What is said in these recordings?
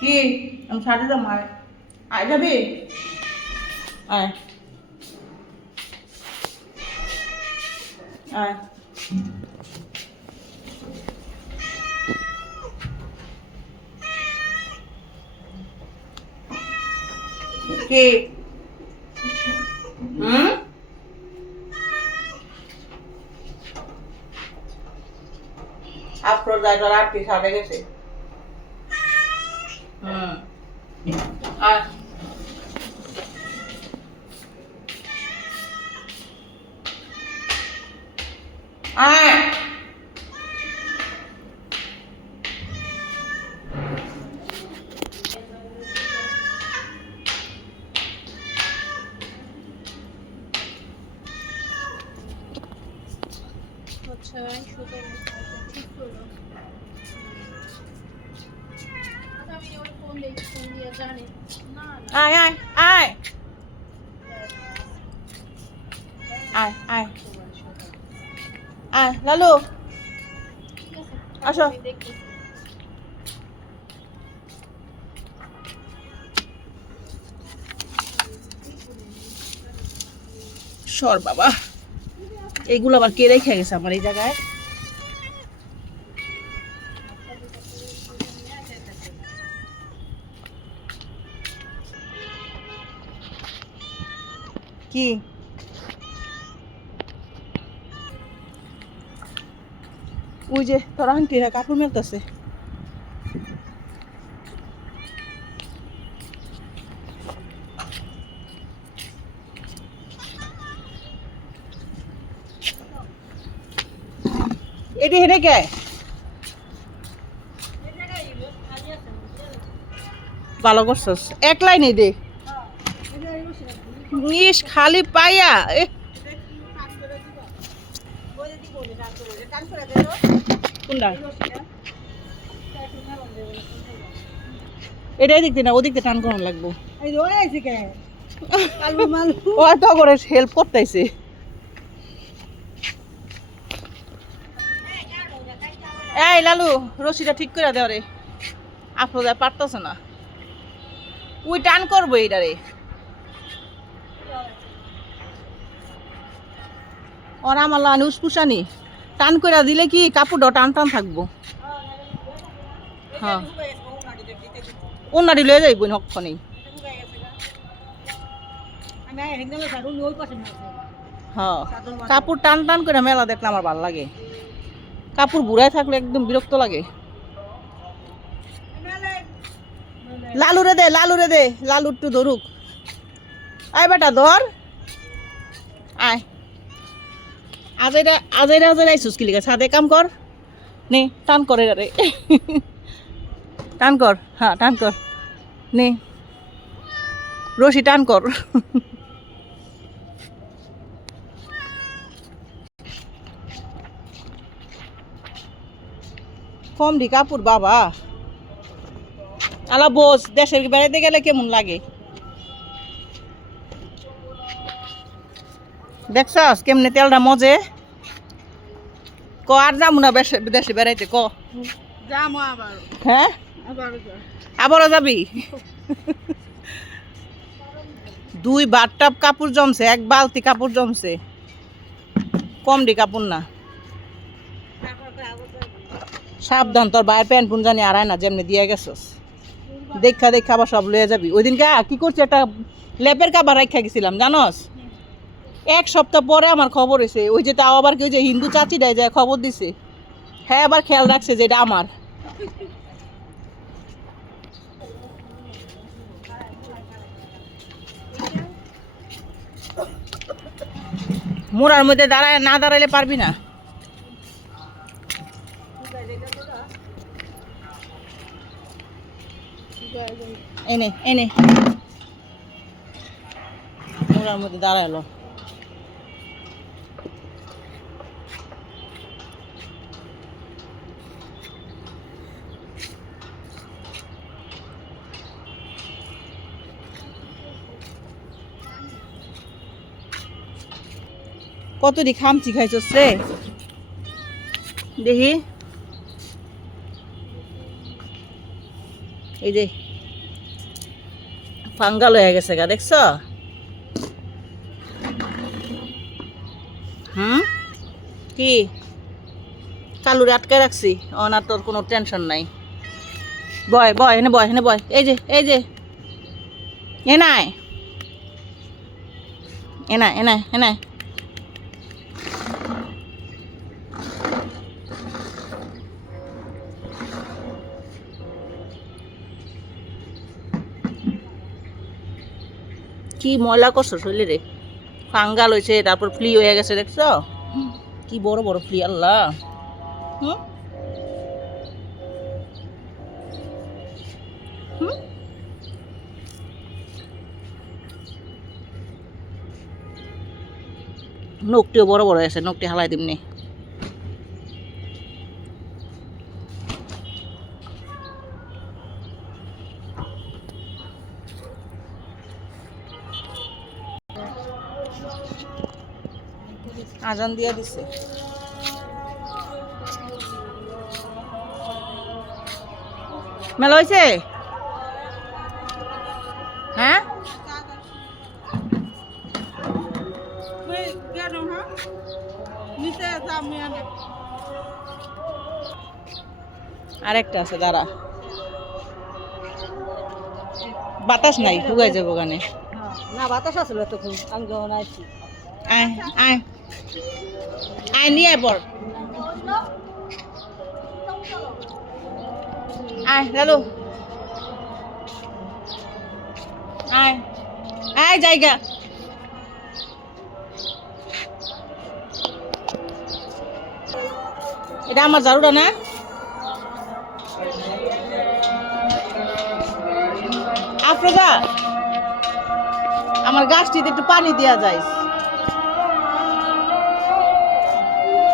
কি? আমি ছাড়ে দাম আয়। আয় যাবি? আয়। আয়। কি? হুম? আফরোজ তোর আটটি সাড়ে গেছে। হুম আয় আয় আচ্ছা সুতরাং ঠিক করল আচ্ছা, আমি ওর ফোন দেখি ফোন দিয়ে জানি না না আয় আয় আয়। আয় আয়। আয় লালু। আসো। সর বাবা। এইগুলো আবার কে রেখে গেছে আমার এই জায়গায়? কি? ওই যে তোর আন্টিরা কাপড় মেলতেছে। এটি হেনে কে? ভালো করছস। এক লাইনে দে। ইস খালি পাইয়া এটাই দেখতে না ওদিকতে টান করানো লাগবো। ও তো করে হেল্প করতেছে। এই, লালু, রশিটা ঠিক করে দেওয়া রে। আফরোজা পারতেছে না। ওই টান করব এইটারে। ওরা আমার উসপুসানি। টান করে দিলে কি কাপড়টা টান টান থাকব? হ্যাঁ। ওনারি লয়ে যাইব নক্ষণেই হ্যাঁ। কাপড় টান টান করে মেলা দেখলে আমার ভালো লাগে। কাপড় বুড়ায় থাকলে একদম বিরক্ত লাগে। লালুরে দে লালুরে দে, লালু একটু ধরুক। আয় বেটা, ধর। আয়। আজাইরা আজাইরা আজাইরা আইসুস কি লিখা ছাদে কাম কর। নে, টান করে রে। টান কর হ্যাঁ টান কর। নে। রশি, টান কর। কম দি কাপড়, বাবা। আলা বোস, দেশের বেড়াইতে গেলে কেমন লাগে? দেখছস কেমনে তেলটা মজে? ক আর যাব না বেশ দেশে বেড়াইতে ক? হ্যাঁ? আবারও যাবি? দুই বারটাপ কাপড় জমছে এক বালতি কাপড় জমছে। কম দি কাপড় না। সাবধান তোর বাইরের প্যান্ট পুন জানি আড়াই না যেমনি দিয়ে গেছস। দেখা দেখা আবার সব লয়ে যাবি। ওই দিনকে কি করছি একটা লেপের কাবার রাখা গেছিলাম জানস? এক সপ্তাহ পরে আমার খবর হয়েছে। ওই যে তাও আবার কেউ যে হিন্দু চাচি চাচিটাই যায় খবর দিছে। হ্যাঁ আবার খেয়াল রাখছে যে এটা আমার। মোড়ার মধ্যে দাঁড়ায়, না দাঁড়াইলে পারবি না। এনে এনে। মোড়ার মধ্যে দাঁড়াইলো কতটি খামচি খাইছস রে দেখি। এই যে, ফাঙ্গাল হয়ে গেছে গা, দেখছ? হুম? কি? কালুরে আটকে রাখছি। ওনার তোর কোনো টেনশন নাই। বয় বয়, এনে বয় এনে বয়। এই যে এই যে। এ নাই। এনা এনা কি ময়লা করছ শরীরে? ফাঙ্গাল হয়েছে তারপর ফ্লি হয়ে গেছে দেখছ? কি বড় বড় ফ্লি আল্লাহ। হুম? নখটিও বড় বড় আছে নখটি হালাই দিমনি। আজান দিয়া দিছে। মেলা হয়েছে হ্যাঁ? আরেকটা আছে দাঁড়া। বাতাস নাই হুগাই যাব গানে। না বাতাস আসলো তখন আমি যখন আসছি আয় আয়। আয়, নিয়ে আয় পর আয়, লালু। আয়। আয়, জায়গা। এটা আমার জারুটা না? আফরোজা, আমার গাছটিতে একটু পানি দেওয়া যায়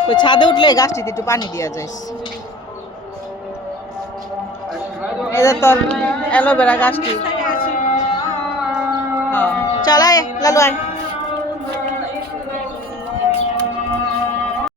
ওই ছাদে উঠলে গাছটিতে একটু পানি দেওয়া যায়। এদের তোর অ্যালোভেরা গাছটি। চলায় লালু আয়।